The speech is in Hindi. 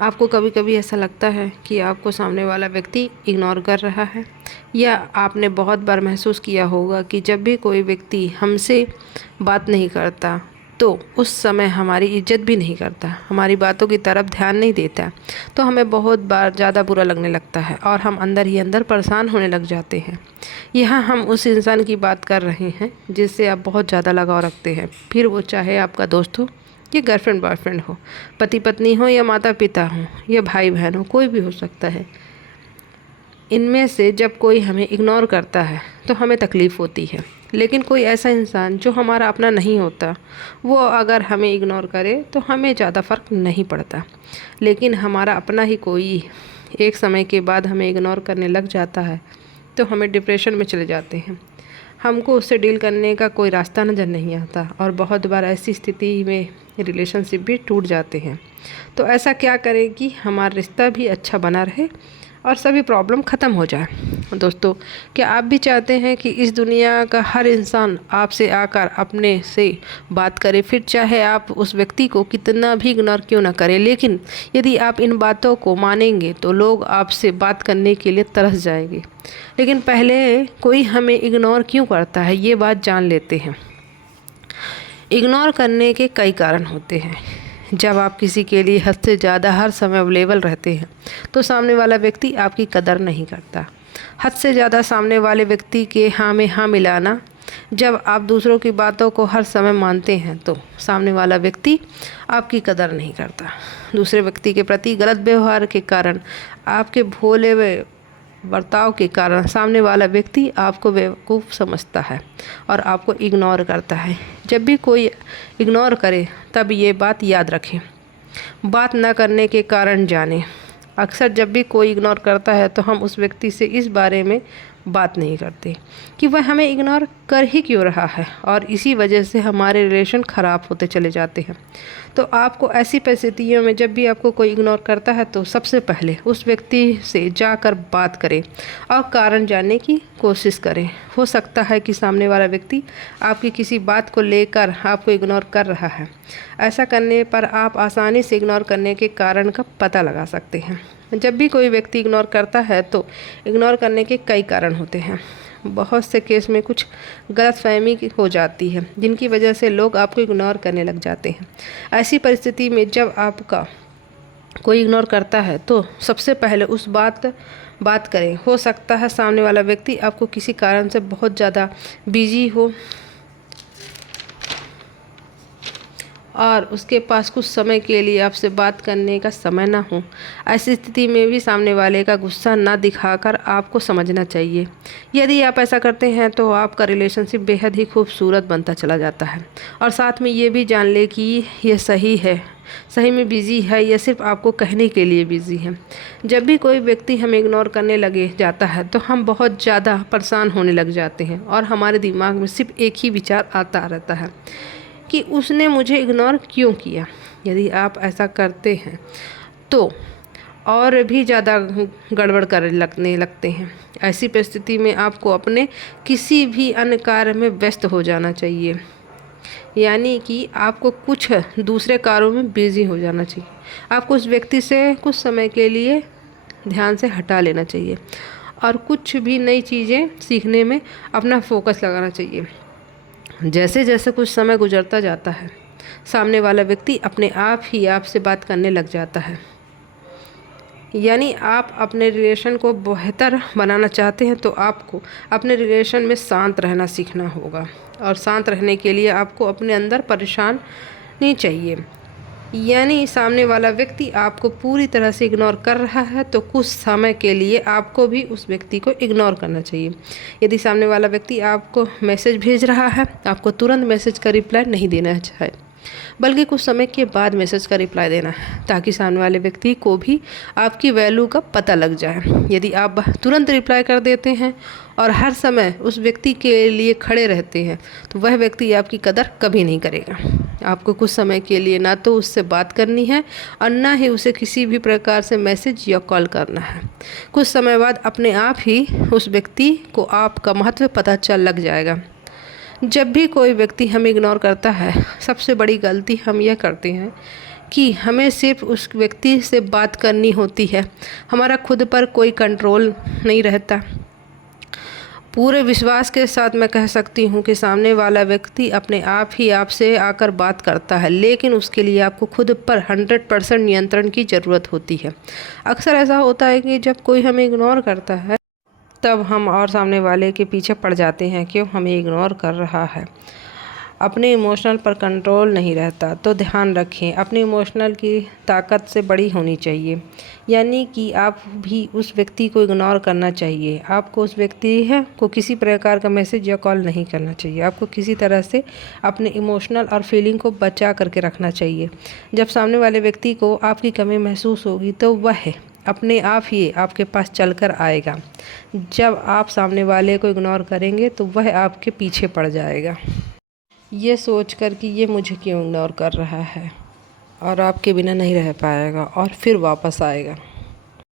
आपको कभी कभी ऐसा लगता है कि आपको सामने वाला व्यक्ति इग्नोर कर रहा है, या आपने बहुत बार महसूस किया होगा कि जब भी कोई व्यक्ति हमसे बात नहीं करता तो उस समय हमारी इज्जत भी नहीं करता, हमारी बातों की तरफ ध्यान नहीं देता, तो हमें बहुत बार ज़्यादा बुरा लगने लगता है और हम अंदर ही अंदर परेशान होने लग जाते हैं। यहाँ हम उस इंसान की बात कर रहे हैं जिससे आप बहुत ज़्यादा लगाव रखते हैं, फिर वो चाहे आपका दोस्त हो या गर्लफ्रेंड बॉयफ्रेंड हो, पति पत्नी हो या माता पिता हो या भाई बहन हो, कोई भी हो सकता है। इनमें से जब कोई हमें इग्नोर करता है तो हमें तकलीफ़ होती है, लेकिन कोई ऐसा इंसान जो हमारा अपना नहीं होता, वो अगर हमें इग्नोर करे तो हमें ज़्यादा फ़र्क नहीं पड़ता। लेकिन हमारा अपना ही कोई एक समय के बाद हमें इग्नोर करने लग जाता है तो हमें डिप्रेशन में चले जाते हैं। हमको उससे डील करने का कोई रास्ता नज़र नहीं आता और बहुत बार ऐसी स्थिति में रिलेशनशिप भी टूट जाते हैं। तो ऐसा क्या करें कि हमारा रिश्ता भी अच्छा बना रहे और सभी प्रॉब्लम ख़त्म हो जाए। दोस्तों, क्या आप भी चाहते हैं कि इस दुनिया का हर इंसान आपसे आकर अपने से बात करे, फिर चाहे आप उस व्यक्ति को कितना भी इग्नोर क्यों ना करें, लेकिन यदि आप इन बातों को मानेंगे तो लोग आपसे बात करने के लिए तरस जाएंगे। लेकिन पहले कोई हमें इग्नोर क्यों करता है, ये बात जान लेते हैं। इग्नोर करने के कई कारण होते हैं। जब आप किसी के लिए हद से ज़्यादा हर समय अवेलेबल रहते हैं तो सामने वाला व्यक्ति आपकी कदर नहीं करता। हद से ज़्यादा सामने वाले व्यक्ति के हाँ में हाँ मिलाना, जब आप दूसरों की बातों को हर समय मानते हैं तो सामने वाला व्यक्ति आपकी कदर नहीं करता। दूसरे व्यक्ति के प्रति गलत व्यवहार के कारण, आपके भोले बर्ताव के कारण सामने वाला व्यक्ति आपको बेवकूफ़ समझता है और आपको इग्नोर करता है। जब भी कोई इग्नोर करे तब ये बात याद रखें, बात न करने के कारण जानें। अक्सर जब भी कोई इग्नोर करता है तो हम उस व्यक्ति से इस बारे में बात नहीं करते कि वह हमें इग्नोर कर ही क्यों रहा है, और इसी वजह से हमारे रिलेशन ख़राब होते चले जाते हैं। तो आपको ऐसी परिस्थितियों में जब भी आपको कोई इग्नोर करता है तो सबसे पहले उस व्यक्ति से जाकर बात करें और कारण जानने की कोशिश करें। हो सकता है कि सामने वाला व्यक्ति आपकी किसी बात को लेकर आपको इग्नोर कर रहा है। ऐसा करने पर आप आसानी से इग्नोर करने के कारण का पता लगा सकते हैं। जब भी कोई व्यक्ति इग्नोर करता है तो इग्नोर करने के कई कारण होते हैं। बहुत से केस में कुछ गलतफहमी हो जाती है जिनकी वजह से लोग आपको इग्नोर करने लग जाते हैं। ऐसी परिस्थिति में जब आपका कोई इग्नोर करता है तो सबसे पहले उस बात करें। हो सकता है सामने वाला व्यक्ति आपको किसी कारण से बहुत ज़्यादा बिजी हो और उसके पास कुछ समय के लिए आपसे बात करने का समय ना हो। ऐसी स्थिति में भी सामने वाले का गुस्सा ना दिखाकर आपको समझना चाहिए। यदि आप ऐसा करते हैं तो आपका रिलेशनशिप बेहद ही खूबसूरत बनता चला जाता है। और साथ में ये भी जान ले कि यह सही में बिज़ी है या सिर्फ आपको कहने के लिए बिज़ी है। जब भी कोई व्यक्ति हमें इग्नोर करने लगे जाता है तो हम बहुत ज़्यादा परेशान होने लग जाते हैं और हमारे दिमाग में सिर्फ एक ही विचार आता रहता है कि उसने मुझे इग्नोर क्यों किया। यदि आप ऐसा करते हैं तो और भी ज़्यादा गड़बड़ कर लगने लगते हैं। ऐसी परिस्थिति में आपको अपने किसी भी अन्य कार्य में व्यस्त हो जाना चाहिए, यानी कि आपको कुछ दूसरे कार्यों में बिजी हो जाना चाहिए। आपको उस व्यक्ति से कुछ समय के लिए ध्यान से हटा लेना चाहिए और कुछ भी नई चीज़ें सीखने में अपना फोकस लगाना चाहिए। जैसे जैसे कुछ समय गुजरता जाता है सामने वाला व्यक्ति अपने आप ही आपसे बात करने लग जाता है। यानी आप अपने रिलेशन को बेहतर बनाना चाहते हैं तो आपको अपने रिलेशन में शांत रहना सीखना होगा, और शांत रहने के लिए आपको अपने अंदर परेशान नहीं चाहिए। यानी सामने वाला व्यक्ति आपको पूरी तरह से इग्नोर कर रहा है तो कुछ समय के लिए आपको भी उस व्यक्ति को इग्नोर करना चाहिए। यदि सामने वाला व्यक्ति आपको मैसेज भेज रहा है, आपको तुरंत मैसेज का रिप्लाई नहीं देना है, बल्कि कुछ समय के बाद मैसेज का रिप्लाई देना है, ताकि सामने वाले व्यक्ति को भी आपकी वैल्यू का पता लग जाए। यदि आप तुरंत रिप्लाई कर देते हैं और हर समय उस व्यक्ति के लिए खड़े रहते हैं तो वह व्यक्ति आपकी कदर कभी नहीं करेगा। आपको कुछ समय के लिए ना तो उससे बात करनी है और ना ही उसे किसी भी प्रकार से मैसेज या कॉल करना है। कुछ समय बाद अपने आप ही उस व्यक्ति को आपका महत्व पता चल लग जाएगा। जब भी कोई व्यक्ति हमें इग्नोर करता है, सबसे बड़ी गलती हम यह करते हैं कि हमें सिर्फ उस व्यक्ति से बात करनी होती है। हमारा खुद पर कोई कंट्रोल नहीं रहता। पूरे विश्वास के साथ मैं कह सकती हूँ कि सामने वाला व्यक्ति अपने आप ही आपसे आकर बात करता है, लेकिन उसके लिए आपको खुद पर 100% नियंत्रण की ज़रूरत होती है। अक्सर ऐसा होता है कि जब कोई हमें इग्नोर करता है तब हम और सामने वाले के पीछे पड़ जाते हैं, क्यों हमें इग्नोर कर रहा है। अपने इमोशनल पर कंट्रोल नहीं रहता। तो ध्यान रखें, अपने इमोशनल की ताकत से बड़ी होनी चाहिए। यानी कि आप भी उस व्यक्ति को इग्नोर करना चाहिए। आपको उस व्यक्ति को किसी प्रकार का मैसेज या कॉल नहीं करना चाहिए। आपको किसी तरह से अपने इमोशनल और फीलिंग को बचा करके रखना चाहिए। जब सामने वाले व्यक्ति को आपकी कमी महसूस होगी तो वह अपने आप ही आपके पास चल कर आएगा। जब आप सामने वाले को इग्नोर करेंगे तो वह आपके पीछे पड़ जाएगा, ये सोच कर कि ये मुझे क्यों इग्नोर कर रहा है, और आपके बिना नहीं रह पाएगा और फिर वापस आएगा।